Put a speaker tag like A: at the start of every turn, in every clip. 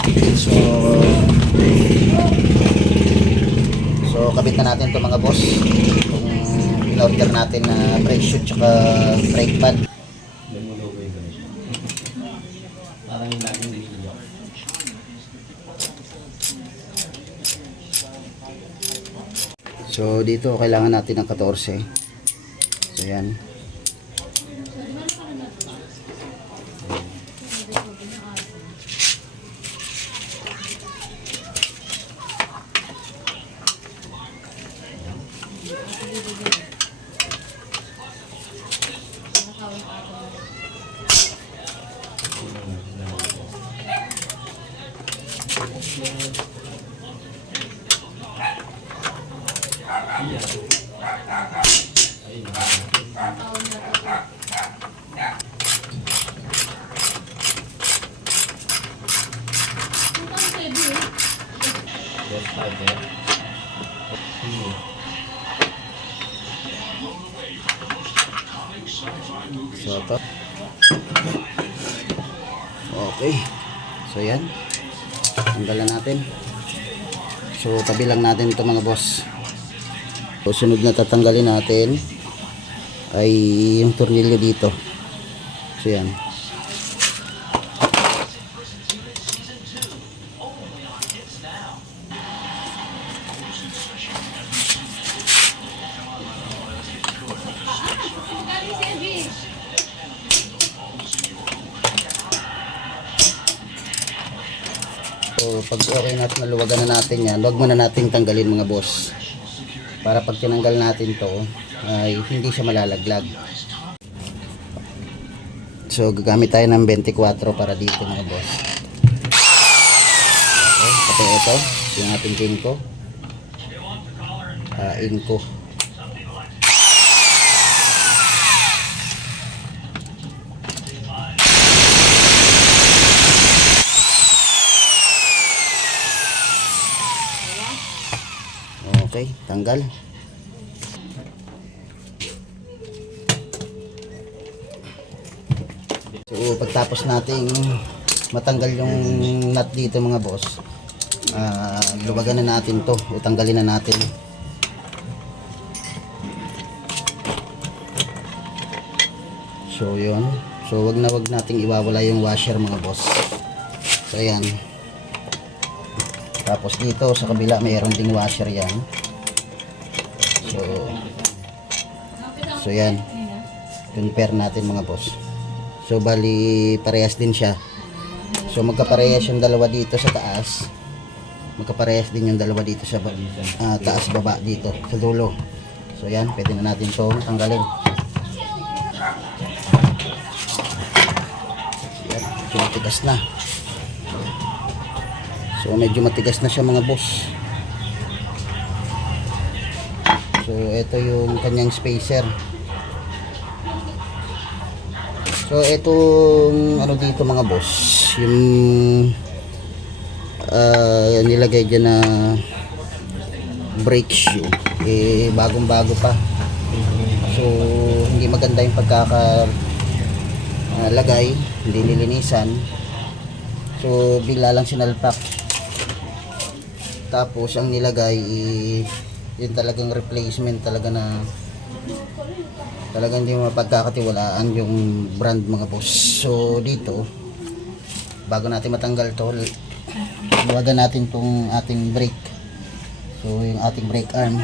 A: So, so kabit na natin to mga boss. Kung in-order natin na brake shoot tsaka brake pad. So dito kailangan natin ng 14. So yan.
B: Yes, fighter.
A: So ito. Okay. So yan. Tanggalan natin. So tabi lang natin ito mga boss. So sunod na tatanggalin natin ay yung tornilyo dito. So yan. Yan, huwag muna natin tanggalin mga boss. Para pag tinanggal natin to ay hindi siya malalaglag. So gagamit tayo ng 24 para dito mga boss. Okay, ito, yung ating kinko. Ah, inko. Okay, tanggal. So pagtapos nating matanggal yung nut dito mga boss, ah luwagan na natin to, o tanggalin na natin. So yun. So wag na wag nating iwawala yung washer mga boss. So ayan. Tapos dito sa kabila mayroon ding washer yan. So So yan. Compare natin mga boss. So bali parehas din siya. So magkaparehas yung dalawa dito sa taas. Magkaparehas din yung dalawa dito sa ah, taas baba dito sa dulo. So yan, pwede na natin 'to tanggalin. Yan, medyo matigas na. So medyo matigas na siya mga boss. So ito yung kanyang spacer. So itong ano dito mga boss, yung ah, nilagay dyan na brake shoe, eh bagong bago pa. So hindi maganda yung pagkaka lagay, hindi nilinisan. So bigla lang sinalpak. Tapos ang nilagay eh, yun talagang replacement talaga na talagang hindi mapagkakatiwalaan yung brand mga boss. So dito bago natin matanggal to luwagan natin tong ating brake. So yung ating brake arm.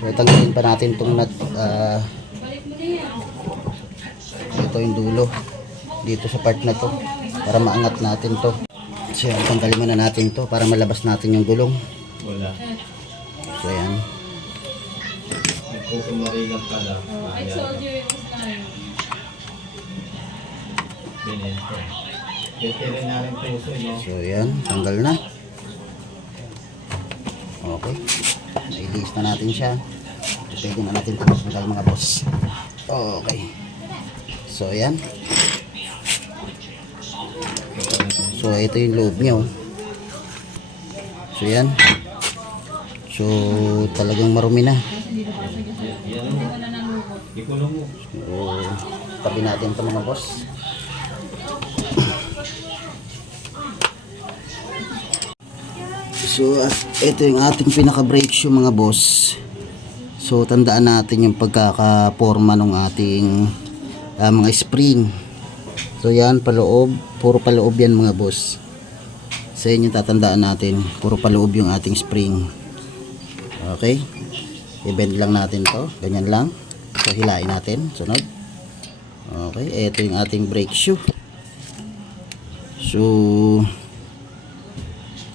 A: So tanggalin pa natin tong nut ah, ito yung dulo dito sa part na to para maangat natin to. So yan, tanggalin muna natin to para malabas natin yung gulong.
B: Wala.
A: So yan.
B: Nagkukumari lang pala.
C: I told you it was mine.
B: Binento. Namin puso, no?
A: So yan, tanggal na. Okay. Nailis na natin siya. Pwede na natin tanggal mga boss. Okay. So yan. So ito yung loob niya. oh. So yan. So talagang marumi na. So tabi natin ito mga boss. So, ito yung ating pinaka-brake shoe mga boss. So, tandaan natin yung pagkakaporma ng ating ah, mga spring. So, yan, paloob. Puro paloob yan mga boss. Sa inyo tatandaan natin, puro paloob yung ating spring. Okay? I-bend lang natin to. Ganyan lang. So, hilain natin. Sunod. Okay, ito yung ating brake shoe. So,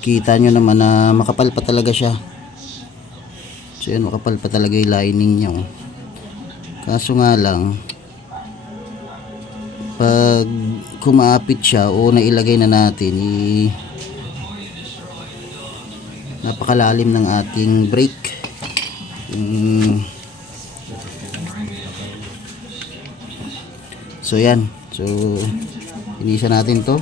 A: kita nyo naman na makapal pa talaga siya so yun makapal pa talaga yung lining niya kaso nga lang pag kumapit siya o nailagay na natin i napakalalim ng ating brake. Mm. so yan. So inisa natin to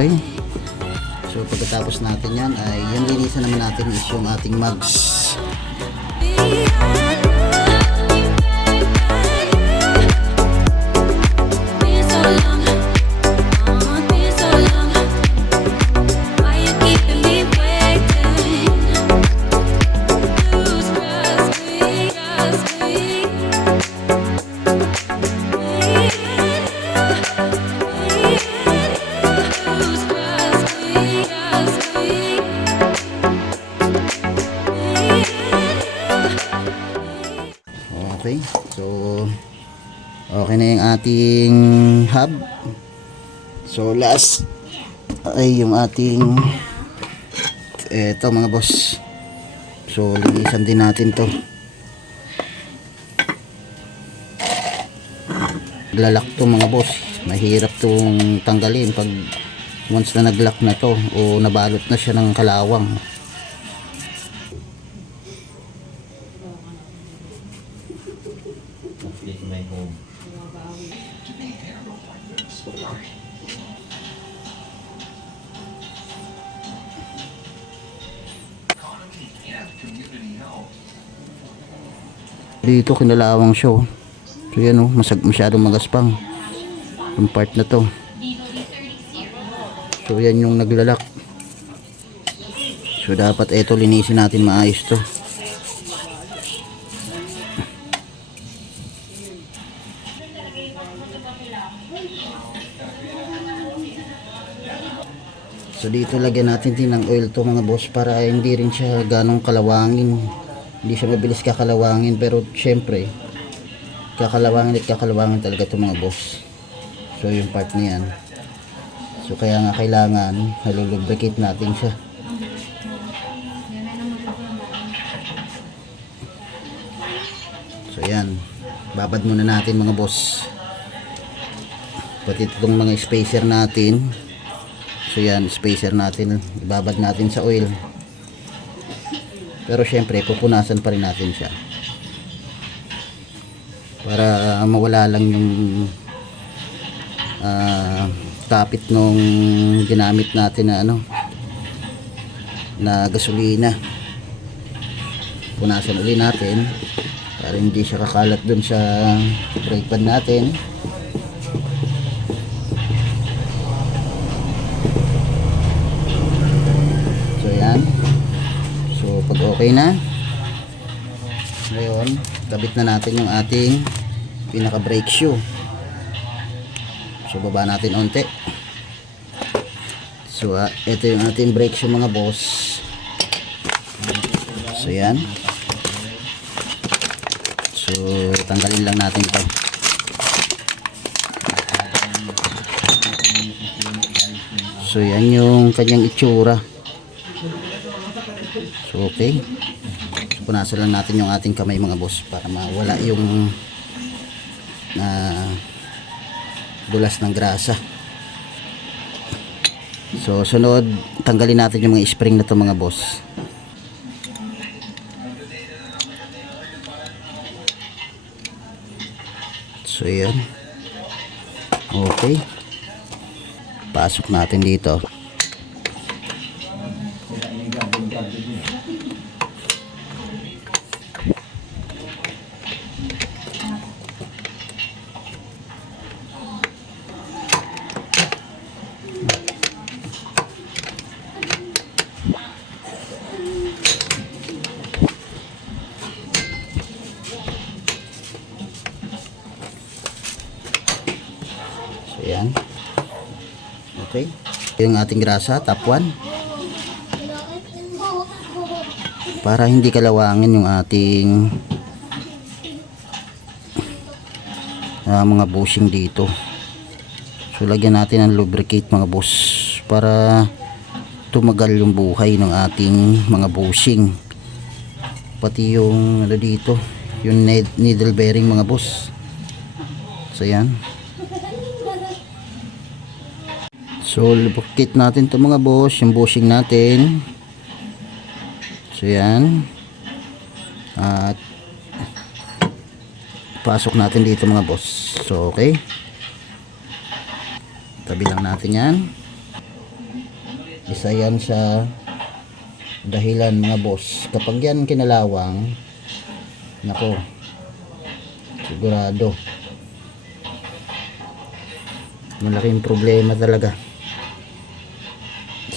A: okay. So pagkatapos natin yan ay yung linisan naman natin is yung ating mugs.
D: Me So
A: last ay yung ating eto mga boss. So linisan din natin to. Lalak to mga boss. Mahirap tong tanggalin pag once na naglock na to o nabalot na siya ng kalawang. Dito kinalawang oh. So yan oh, masag masyadong magaspang. Yung part na to. So yan yung naglalak. So dapat eto linisin natin maayos to. So dito lagyan natin din ng oil to mga boss para hindi rin siya ganong kalawangin. Hindi siya mabilis kakalawangin pero syempre kakalawangin at kakalawangin talaga to mga boss. So yung part niyan. So kaya nga kailangan nalulubricate natin siya. So yan. Babad muna natin mga boss. Pati itong mga spacer natin. So yan, spacer natin, ibabad natin sa oil. Pero syempre, pupunasan pa rin natin siya. Para ah, mawala lang yung ah, kapit nung ginamit natin na ano na gasolina. Punasan uli natin para hindi siya kakalat dun sa brake pad natin. Okay na, ngayon, kabit na natin yung ating pinaka brake shoe. So baba natin onte. So ah, ito yung ating brake shoe mga boss. So yan. So tanggalin lang natin ito. So yan yung kanyang itsura. So okay. Punasan lang natin yung ating kamay mga boss para mawala yung na dulas ng grasa. So sunod, tanggalin natin yung mga spring na to mga boss. So yan. Okay. Pasok natin dito. Okay. Yung ating grasa, top 1. Para hindi kalawangin yung ating ah, mga bushing dito. So lagyan natin ng lubricate mga boss para tumagal yung buhay ng ating mga bushing. Pati yung ano dito, yung need- needle bearing mga boss. So yan. So, lubricate natin to mga boss, yung bushing natin. So, yan. At, pasok natin dito mga boss. So, okay. Tabi lang natin yan. Isa yan sa dahilan mga boss. Kapag yan kinalawang, nako, sigurado, malaking problema talaga.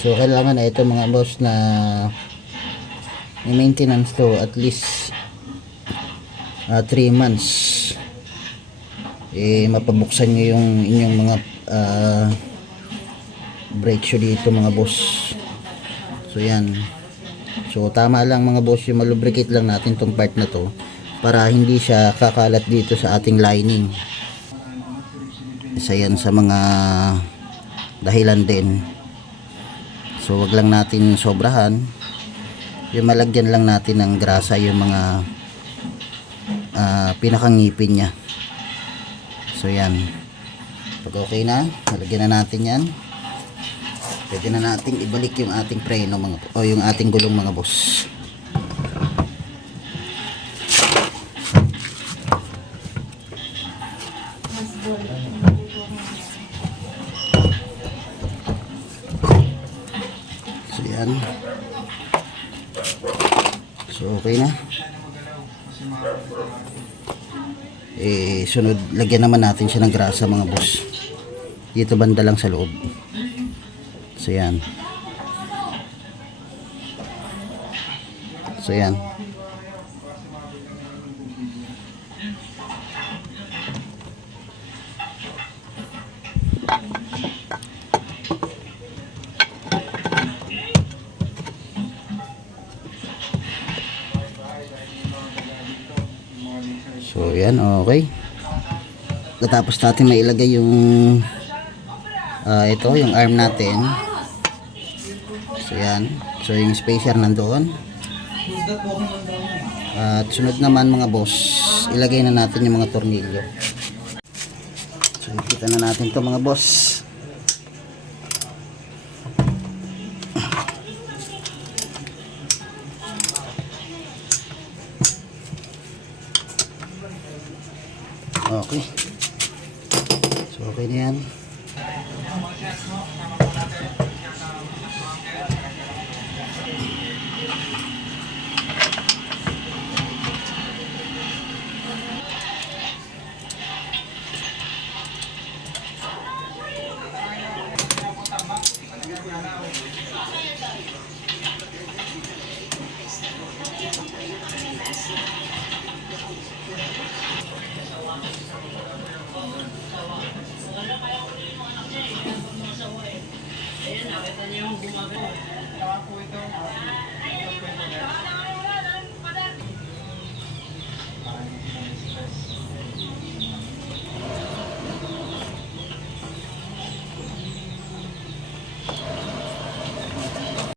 A: So kailangan na ito mga boss na maintenance to at least 3 months. Eh mapabuksan nyo yung inyong mga ah, brake shoe dito mga boss. So yan. So tama lang mga boss yung malubricate lang natin tong part na to para hindi siya kakalat dito sa ating lining. Isa yan sa mga dahilan din so wag lang natin sobrahan. Yung malagyan lang natin ng grasa yung mga ah, pinakangipin niya. So yan. Pag okay na nalagyan na natin yan. Pwede na natin ibalik yung ating preno mga, o yung ating gulong mga boss sunod lagyan naman natin siya ng grasa mga boss. Dito banda lang sa loob. So yan. So yan. So yan, okay. Tapos natin mailagay yung ah, ito, yung arm natin. So yan. So yung spacer nandoon. At sunod naman mga boss, ilagay na natin yung mga tornilyo. So ikita na natin to mga boss. Okay. Okay na yan.